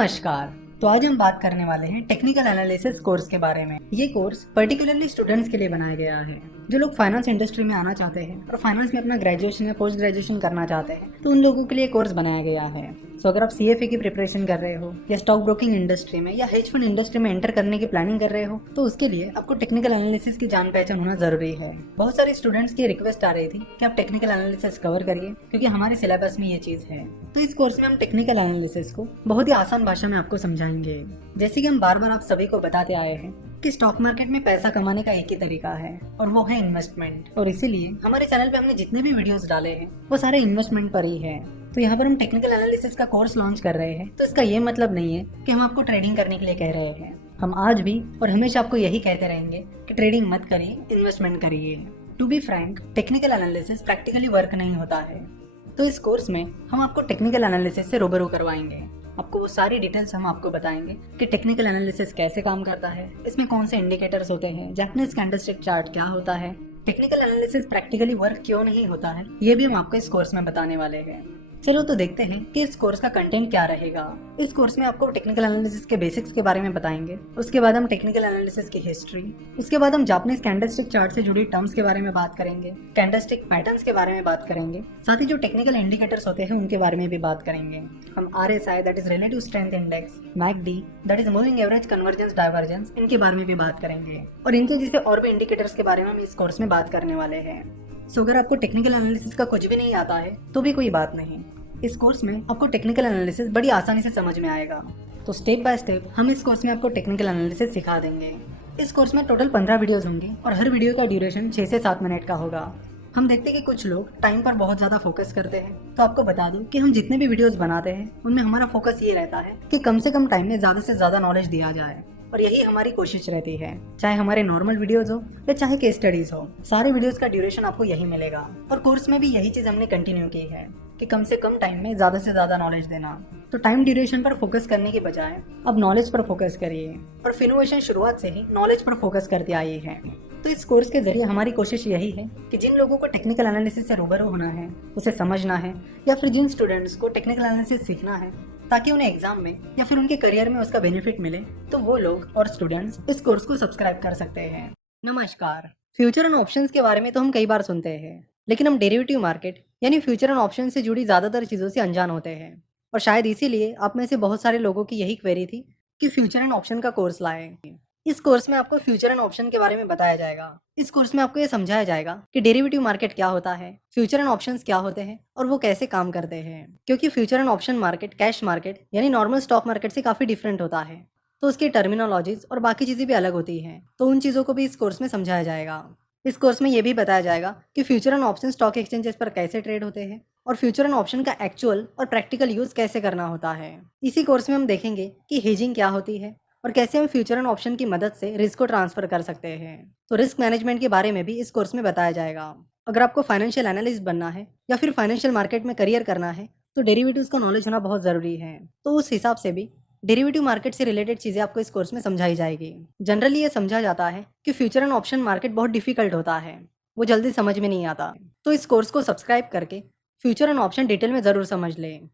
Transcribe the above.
नमस्कार। तो आज हम बात करने वाले हैं टेक्निकल एनालिसिस कोर्स के बारे में। ये कोर्स पर्टिकुलरली स्टूडेंट्स के लिए बनाया गया है जो लोग फाइनेंस इंडस्ट्री में आना चाहते हैं और फाइनेंस में अपना ग्रेजुएशन या पोस्ट ग्रेजुएशन करना चाहते हैं, तो उन लोगों के लिए कोर्स बनाया गया है। सो अगर आप CFA की प्रिपरेशन कर रहे हो या स्टॉक ब्रोकिंग इंडस्ट्री में या हेज फंड इंडस्ट्री में एंटर करने की प्लानिंग कर रहे हो, तो उसके लिए आपको टेक्निकल एनालिसिस की जान पहचान होना जरूरी है। बहुत सारे स्टूडेंट्स की रिक्वेस्ट आ रही थी कि आप टेक्निकल एनालिसिस कवर करिए क्योंकि हमारे सिलेबस में ये चीज है। तो इस कोर्स में हम टेक्निकल एनालिसिस को बहुत ही आसान भाषा में आपको समझाएंगे। जैसे कि हम बार बार आप सभी को बताते आए हैं कि स्टॉक मार्केट में पैसा कमाने का एक ही तरीका है और वो है इन्वेस्टमेंट। और इसीलिए हमारे चैनल पे हमने जितने भी वीडियोस डाले हैं वो सारे इन्वेस्टमेंट पर ही है। तो यहाँ पर हम टेक्निकल एनालिसिस का कोर्स लॉन्च कर रहे हैं, तो इसका ये मतलब नहीं है कि हम आपको ट्रेडिंग करने के लिए कह रहे हैं। हम आज भी और हमेशा आपको यही कहते रहेंगे कि ट्रेडिंग मत करिए, इन्वेस्टमेंट करिए। To be frank, technical analysis practically work नहीं होता है। तो इस कोर्स में हम आपको टेक्निकल एनालिसिस से रूबरू करवाएंगे। आपको वो सारी डिटेल्स हम आपको बताएंगे कि टेक्निकल एनालिसिस कैसे काम करता है, इसमें कौन से इंडिकेटर्स होते हैं, जैपनीज कैंडलस्टिक चार्ट क्या होता है, टेक्निकल एनालिसिस प्रैक्टिकली वर्क क्यों नहीं होता है, ये भी हम आपको इस कोर्स में बताने वाले हैं। चलो तो देखते हैं कि इस कोर्स का कंटेंट क्या रहेगा। इस कोर्स में आपको टेक्निकल एनालिसिस के बेसिक्स के बारे में बताएंगे, उसके बाद हम टेक्निकल एनालिसिस की हिस्ट्री, उसके बाद हम जापानीज कैंडलस्टिक चार्ट से जुड़ी टर्म्स के बारे में बात करेंगे, कैंडलस्टिक पैटर्न्स के बारे में बात करेंगे, साथ ही जो टेक्निकल इंडिकेटर्स होते हैं उनके बारे में भी बात करेंगे। हम RSI that is relative strength index, MACD that is moving average convergence divergence, इनके बारे में भी बात करेंगे और इनके जैसे और भी इंडिकेटर्स के बारे में हम इस कोर्स में बात करने वाले हैं। सो अगर आपको टेक्निकल एनालिसिस का कुछ भी नहीं आता है तो भी कोई बात नहीं, इस कोर्स में आपको टेक्निकल एनालिसिस बड़ी आसानी से समझ में आएगा। तो स्टेप बाय स्टेप हम इस कोर्स में आपको टेक्निकल एनालिसिस सिखा देंगे। इस कोर्स में टोटल 15 वीडियोस होंगी और हर वीडियो का ड्यूरेशन 6 से 7 मिनट का होगा। हम देखते हैं कि कुछ लोग टाइम पर बहुत ज़्यादा फोकस करते हैं, तो आपको बता दूं कि हम जितने भी वीडियोस बनाते हैं उनमें हमारा फोकस ये रहता है कि कम से कम टाइम में ज़्यादा से ज़्यादा नॉलेज दिया जाए और यही हमारी कोशिश रहती है। चाहे हमारे नॉर्मल वीडियोस हो या चाहे केस स्टडीज हो, सारे वीडियोस का ड्यूरेशन आपको यही मिलेगा। और कोर्स में भी यही चीज़ हमने कंटिन्यू की है कि कम से कम टाइम में ज़्यादा से ज़्यादा नॉलेज देना। तो टाइम ड्यूरेशन पर फोकस करने के बजाय अब नॉलेज पर फोकस करिए और फिनोवेशन शुरुआत से ही नॉलेज पर फोकस करते आई है। तो इस कोर्स के जरिए हमारी कोशिश यही है कि जिन लोगों को टेक्निकल एनालिसिस से रूबरू होना है, उसे समझना है, या फिर जिन स्टूडेंट्स को टेक्निकल एनालिसिस सीखना है ताकि उन्हें एग्जाम में या फिर उनके करियर में उसका बेनिफिट मिले, तो वो लोग और स्टूडेंट्स इस कोर्स को सब्सक्राइब कर सकते हैं। नमस्कार। फ्यूचर एंड ऑप्शंस के बारे में तो हम कई बार सुनते हैं, लेकिन हम डेरिवेटिव मार्केट यानी फ्यूचर एंड ऑप्शन से जुड़ी ज्यादातर चीजों से अनजान होते हैं। और शायद इसीलिए आप में से बहुत सारे लोगों की यही क्वेरी थी कि फ्यूचर एंड ऑप्शन का कोर्स लाएं। इस कोर्स में आपको फ्यूचर एंड ऑप्शन के बारे में बताया जाएगा। इस कोर्स में आपको ये समझाया जाएगा कि डेरिवेटिव मार्केट क्या होता है, फ्यूचर एंड ऑप्शंस क्या होते हैं और वो कैसे काम करते हैं। क्योंकि future and option market cash market यानी नॉर्मल स्टॉक मार्केट से काफी डिफरेंट होता है, तो उसकी टर्मिनोलॉजीज और बाकी चीजें भी अलग होती हैं। तो उन चीजों को भी इस कोर्स में समझाया जाएगा। इस कोर्स में ये भी बताया जाएगा कि future and option stock exchanges पर कैसे ट्रेड होते हैं और फ्यूचर एंड ऑप्शन का एक्चुअल और प्रैक्टिकल यूज कैसे करना होता है। इसी कोर्स में हम देखेंगे कि हेजिंग क्या होती है और कैसे हम फ्यूचर एंड ऑप्शन की मदद से रिस्क को ट्रांसफर कर सकते हैं। तो रिस्क मैनेजमेंट के बारे में भी इस कोर्स में बताया जाएगा। अगर आपको फाइनेंशियल एनालिस्ट बनना है या फिर फाइनेंशियल मार्केट में करियर करना है, तो डेरिवेटिव्स का नॉलेज होना बहुत जरूरी है। तो उस हिसाब से भी डेरिवेटिव मार्केट से रिलेटेड चीजें आपको इस कोर्स में समझाई जाएगी। जनरली ये समझा जाता है कि फ्यूचर एंड ऑप्शन मार्केट बहुत डिफिकल्ट होता है, वो जल्दी समझ में नहीं आता। तो इस कोर्स को सब्सक्राइब करके फ्यूचर एंड ऑप्शन डिटेल में जरूर समझ लें।